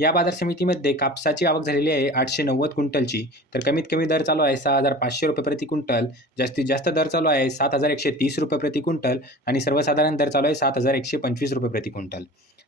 या बाजार समितीमध्ये कापसाची आवक झालेली आहे आठशे नव्वद क्विंटलची तर कमीत कमी दर चालू आहे सहा हजार पाचशे रुपये प्रति क्विंटल जास्तीत जास्त दर चालू आहे सात हजार एकशे तीस रुपये प्रति क्विंटल आणि सर्वसाधारण दर चालू आहे सात हजार एकशे पंचवीस रुपये प्रति क्विंटल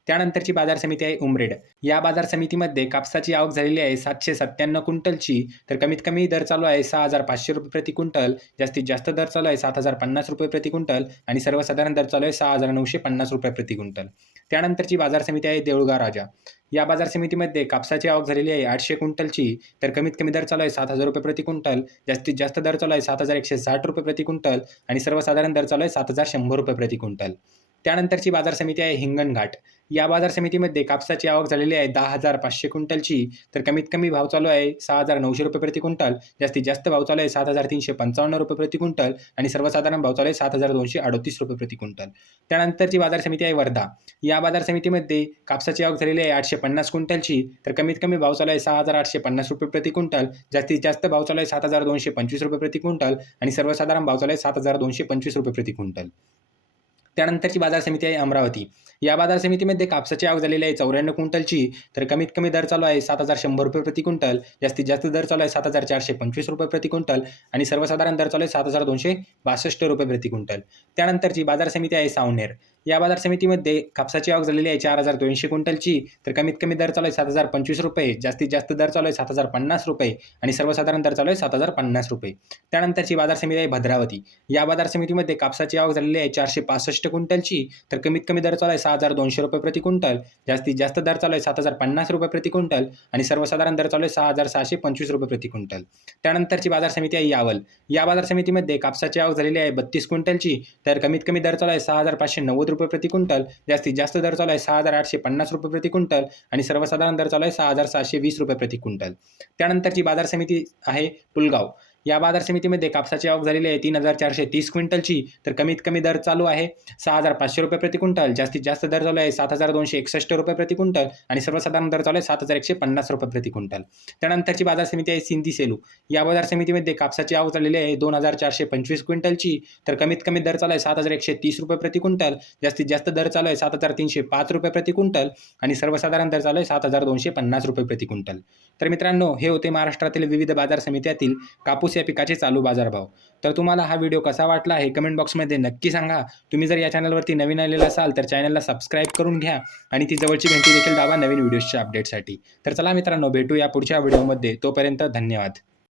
त्यानंतरची बाजार समिती आहे उमरेड या बाजार समितीमध्ये कापसाची आवक झालेली आहे सातशे सत्त्याण्णव क्विंटलची तर कमीत कमी दर चालू आहे सहा हजार पाचशे रुपये प्रति क्विंटल जास्तीत जास्त दर चालू आहे सात हजार पन्नास रुपये प्रति क्विंटल आणि सर्वसाधारण दर चालू आहे सहा हजार नऊशे पन्नास रुपये प्रति क्विंटल त्यानंतरची बाजार समिती आहे देऊळगाव राजा या बाजार समितीमध्ये कापसाची आवक झालेली आहे आठशे क्विंटलची तर कमीत कमी दर चालू आहे सात हजार रुपये प्रति क्विंटल जास्तीत जास्त दर चालू आहे सात हजार एकशे साठ रुपये प्रति क्विंटल आणि सर्वसाधारण दर चालू आहे सात हजार शंभर रुपये प्रति क्विंटल त्यानंतरची बाजार समिती आहे हिंगणघाट या बाजार समितीमध्ये कापसाची आवक झालेली आहे दहा हजार पाचशे क्विंटलची तर कमीत कमी भाव चालू आहे सहा हजार नऊशे रुपये प्रति क्विंटल जास्तीत जास्त भाव चालू आहे सात हजार तीनशे पंचावन्न रुपये प्रति क्विंटल आणि सर्वसाधारण भाव चालू आहे सात हजार दोनशे अडतीस रुपये प्रति क्विंटल त्यानंतरची बाजार समिती आहे वर्धा या बाजार समितीमध्ये कापसाची आवक झालेली आहे आठशे पन्नास क्विंटलची तर कमीत कमी भाव चालू आहे सहा हजार आठशे पन्नास रुपये प्रति क्विंटल जास्तीत जास्त भाव चालू आहे सात हजार दोनशे पंचवीस रुपये प्रति क्विंटल आणि सर्वसाधारण भाव चालू आहे सात हजार दोनशे पंचवीस रुपये प्रति क्विंटल त्यानंतरची बाजार समिती आहे अमरावती या बाजार समितीमध्ये कापसाची आग झालेली आहे चौऱ्याण्णव क्विंटलची तर कमीत कमी दर चालू आहे सात हजार शंभर रुपये प्रति क्विंटल जास्तीत जास्त दर चालू आहे सात हजार चारशे पंचवीस रुपये प्रति क्विंटल आणि सर्वसाधारण दर चालू आहे सात हजार दोनशे बासष्ट रुपये प्रति क्विंटल त्यानंतरची बाजार समिती आहे सावनेर या बाजार समितीमध्ये कापसाची आवक झालेली आहे चार हजार दोनशे क्विंटलची तर कमीत कमी दर चालू आहे सात हजार पंचवीस रुपये जास्तीत जास्त दर चालू आहे सात हजार पन्नास रुपये आणि सर्वसाधारण दर चालू आहे सात हजार पन्नास रुपये त्यानंतरची बाजार समिती आहे भद्रावती या बाजार समितीमध्ये कापसाची आवक झालेली आहे चारशे पासष्ट क्विंटलची तर कमीत कमी दर चालू आहे सहा हजार दोनशे रुपये प्रति क्विंटल जास्तीत जास्त दर चालू आहे सात हजार पन्नास रुपये प्रति क्विंटल आणि सर्वसाधारण दर चालू आहे सहा हजार सहाशे पंचवीस रुपये प्रति क्विंटल त्यानंतरची बाजार समिती आहे यावल या बाजार समितीमध्ये कापसाची आवक झालेली आहे बत्तीस क्विंटलची तर कमीत कमी दर चालू आहे सहा हजार पाचशे नव्वद रुपये प्रति क्विंटल जास्तीत जास्त दर चालू आहे सहा हजार आठशे पन्नास रुपये प्रति क्विंटल आणि सर्वसाधारण दर चालू आहे सहा हजार सहाशे वीस रुपये प्रति क्विंटल त्यानंतरची बाजार समिती आहे पुलगाव या बाजार समितीमध्ये कापसाची आवक झालेली आहे तीन हजार चारशे तीस क्विंटलची तर कमीत कमी दर चालू आहे सहा हजार पाचशे रुपये प्रति क्विंटल जास्तीत जास्त दर चालू आहे सात हजार दोनशे एकसष्ट रुपये प्रति क्विंटल आणि सर्वसाधारण दर चालू आहे सात हजार एकशे पन्नास रुपये प्रति क्विंटल त्यानंतरची बाजार समिती आहे सिंधी सेलू या बाजार समितीमध्ये कापसाची आवक झालेली आहे दोन हजार चारशे पंचवीस क्विंटलची तर कमीत कमी दर चालू आहे सात हजार एकशे तीस रुपये प्रति क्विंटल जास्तीत जास्त दर चालू आहे सात हजार तीनशे पाच रुपये प्रति क्विंटल आणि सर्वसाधारण दर चालू आहे सात हजार दोनशे पन्नास रुपये प्रति क्विंटल तर मित्रांनो हे होते महाराष्ट्रातील विविध बाजार समित्यातील कापूस ऊस या पिकाचे चालू बाजारभाव तर तुम्हाला हा व्हिडिओ कसा वाटला हे कमेंट बॉक्समध्ये नक्की सांगा तुम्ही जर या चॅनलवरती नवीन आलेला असाल तर चॅनलला सबस्क्राईब करून घ्या आणि ती जवळची घंटी देखील दाबा नवीन व्हिडिओच्या अपडेटसाठी तर चला मित्रांनो भेटू या पुढच्या व्हिडिओमध्ये तोपर्यंत धन्यवाद